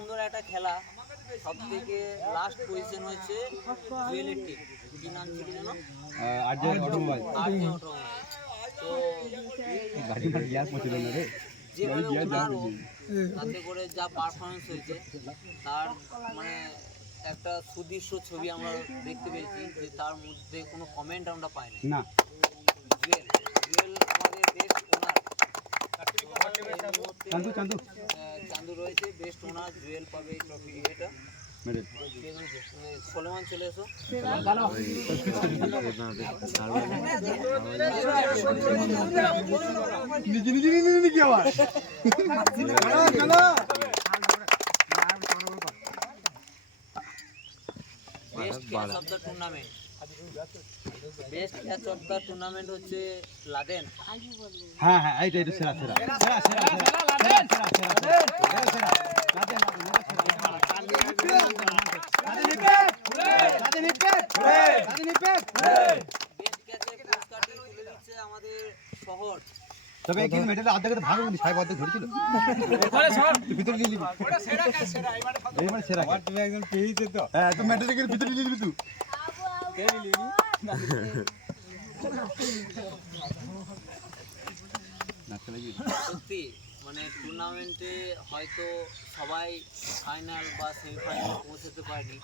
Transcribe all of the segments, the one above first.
সুন্দর একটা খেলা। সব থেকে লাস্ট পজিশন হচ্ছে জুয়েলের টিম। কি নাম ছিল যেন? RJ automobile. তো গাড়ি মার গ্যাস পড়ছিল না রে। যেভাবে ওনার তাতে করে যা পারফরমেন্স হয়েছে তার মানে একটা সুদৃশ্য ছবি আমরা দেখতে পেয়েছি, যে তার মধ্যে কোনো কমেন্ট আমরা পাইনি। না জুয়েল আমাদের বেস্ট ওনার, চান্দু রয়েছে বেস্ট ওনার। জুয়েল পাবে এই ট্রফি। এটা সোলেমান চলে এসো। Best catch of the tournament, best catch of the tournament হচ্ছে লাদেন। হ্যাঁ হ্যাঁ এইটা এটা সেরা সেরা সেরা সেরা লাদেন আমাদের শহর। তবে কিন্তু মেয়েটা আধা ভাগ হয়নি, সাহেব অর্ধেক ধরেছিল ভিতরে নিয়ে নিবি। এইবার সেরা তুমি একদম পেয়েছে তো। হ্যাঁ তো মেয়েটাকে ভিতরে নিয়ে নিবি তুই। সত্যি মানে টুর্নামেন্টে হয়তো সবাই ফাইনাল বা সেমিফাইনাল পৌঁছাতে পারেনি,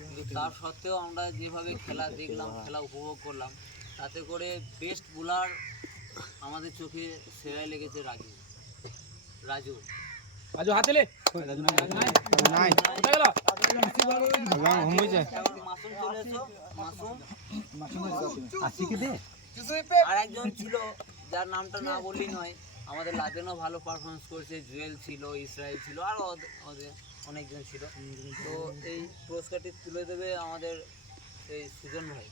কিন্তু তার সত্ত্বেও আমরা যেভাবে খেলা দেখলাম, খেলা উপভোগ করলাম, তাতে করে বেস্ট বোলার আমাদের চোখে সেরাই লেগেছে রাজু হাতে লে। মাসুম চলে এসো। আর একজন ছিল যার নামটা না বললেই নয়, আমাদের লাদেনও ভালো পারফরমেন্স করেছে, জুয়েল ছিল, ইসরায়েল ছিল, আর অনেকজন ছিল। তো এই পুরস্কারটি তুলে দেবে আমাদের এই সুজন ভাই।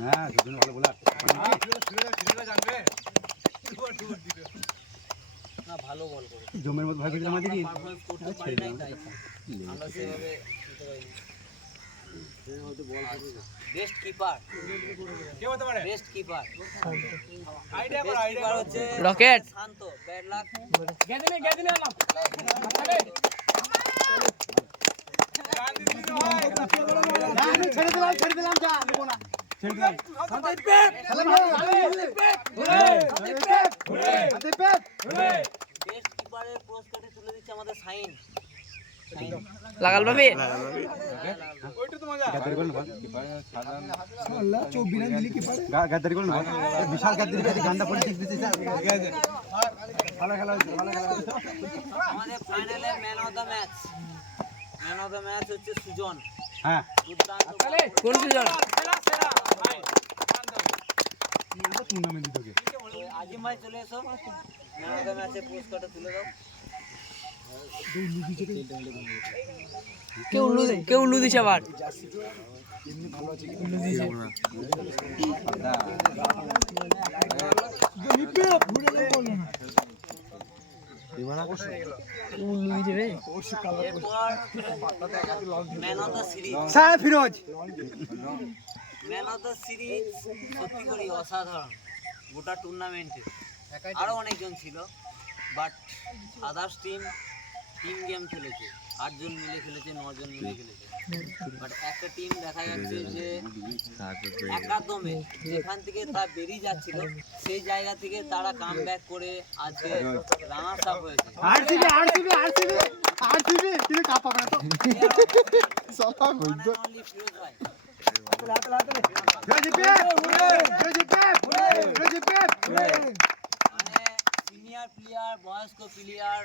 হ্যাঁ সুজন ভালো বোলার না, ভালো বল করে জমের মতো ভাই করে আমাদের কি পারফরমেন্স করতে পারি নাই, তাই আমরা সেভাবে দিতে পারিনি। বেস্ট কিপার কে হতে পারে? বেস্ট কিপার আইডিয়া হচ্ছে রকেট শান্ত। ব্যাড লাক গেদিনে আলাম ছেড়ে দিলাম যা নেব না ছেড়ে দিলাম। বেস্ট কিপারের পুরস্কারটি তুলে দিচ্ছে আমাদের সাইন। লাগাল ভাবি ওইটা তো মজা। গাদ্দারি করুন বল কিপার সাল্লাহ 24 রান দিলি কিপার গাদ্দারি করুন বল বিশাল গাদ্দারি করে গান্ডা পলিটিক্স দিতে স্যার ঠিক আছে। ভালো খেলা হচ্ছে আমাদের ফাইনালে ম্যান অফ দ্য ম্যাচ হচ্ছে সুজন। হ্যাঁ কোন সুজন? ভাই টুর্নামেন্ট দিতে আজিম ভাই চলে এসো, ম্যান অফ দ্য ম্যাচের পুরস্কারটা তুলে দাও। কেউ উল্লু দিছে আবার। Man of the series Firoz man of the series সত্যি করে অসাধারণ। গোটা টুর্নামেন্টে আরও অনেকজন ছিল, বাট আদার্স টিম গেম খেলেছে, 8 জন মিলে খেলেছে, 9 জন মিলে খেলেছে, বাট একটা টিম দেখা যাচ্ছে যে একদমে যেখান থেকে তারা বেরিয়ে যাচ্ছিল সেই জায়গা থেকে তারা কাম ব্যাক করে আজকে রানার্স আপ হয়েছে। কিন্তু কাপা না তো সব কইতো ফিরোজ ভাই সিনিয়র প্লেয়ার, বয়স্ক প্লেয়ার,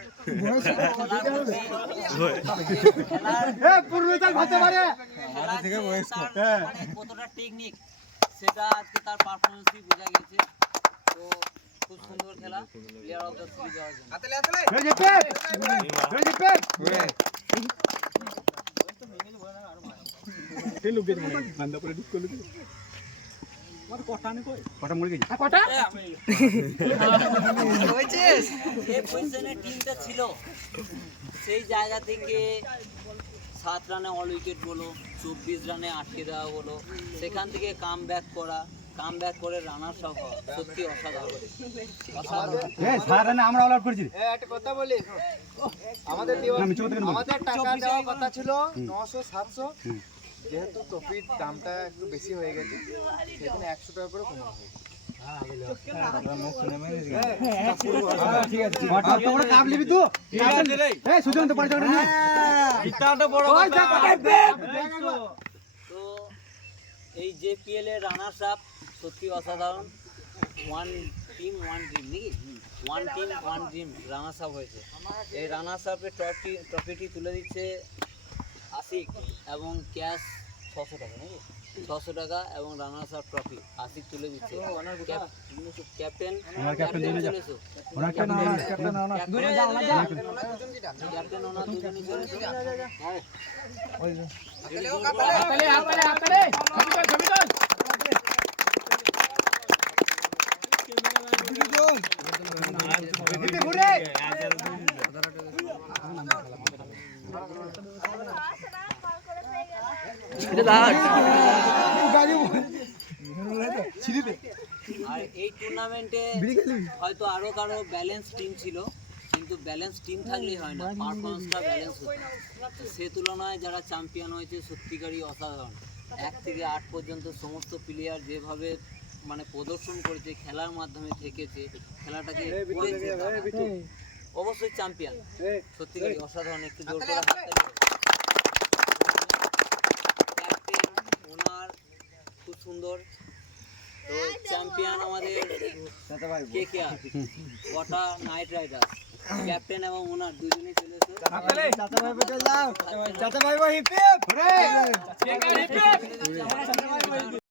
কতটা টেকনিক সেটা আজকে তার পারফরমেন্সই বোঝা গেছে। তো খুব সুন্দর খেলা, প্লেয়ার অফ দ্য সিরিজ হওয়ার জন্য। কটা মরে গেছে যে পজিশনে টিমটা ছিল সেই জায়গা থেকে 7 রানে অল উইকেট বলো, 24 রানে আটকে দেওয়া বলো, সেখান থেকে কাম ব্যাক করা, কামব্যাক করে রানার সহ সত্যি অসাধারণ অসাধারণ। আমরা অল আউট করেছি একটা কথা বলি, আমাদের আমাদের টাকা দেওয়ার কথা ছিল 900-700, যেহেতু ট্রফির দামটা একটু বেশি হয়ে গেছে সেখানে 100 টাকা করে কমানো হয়েছে। ঠিক আছে তোমরা কাপ নিবি তো এই সুজন তো পরিচয় না তো এই জেপিএল এর রানার্স আপ সত্যি অসাধারণ। ওয়ান টিম ওয়ান ড্রিম নাকি one team one dream runners up হয়েছে। এই রানার্স আপের ট্রফিটি তুলে দিচ্ছে আশিক এবং ক্যাশ 600 টাকা নাকি 600 টাকা এবং রানার্স আপ ট্রফি আশিক তুলে দিচ্ছে। ক্যাপ্টেন ক্যাপ্টেন ওনার দুজনই চলে এসো। এটা দাঁড় আর এই টুর্নামেন্টে হয়তো আরো কারো ব্যালেন্স টিম ছিল, কিন্তু ব্যালেন্স টিম থাকলেই হয় না, পারফরমেন্সটা ব্যালেন্স হতো। তো সে তুলনায় যারা চ্যাম্পিয়ন হয়েছে সত্যিকারই অসাধারণ। 1 থেকে 8 পর্যন্ত সমস্ত প্লেয়ার যেভাবে মানে প্রদর্শন করেছে, খেলার মাধ্যমে থেকেছে, খেলাটাকে করেছে তারা, অবশ্যই চ্যাম্পিয়ন। সত্যিকারই অসাধারণ। একটু জোর করে হাততালি দাও। ক্যাপ্টেন ওনার খুব সুন্দর। তো চ্যাম্পিয়ন আমাদের কেকেআর কটা নাইট রাইডার্স, ক্যাপ্টেন এবং ওনার দুজনেই চলে এসো।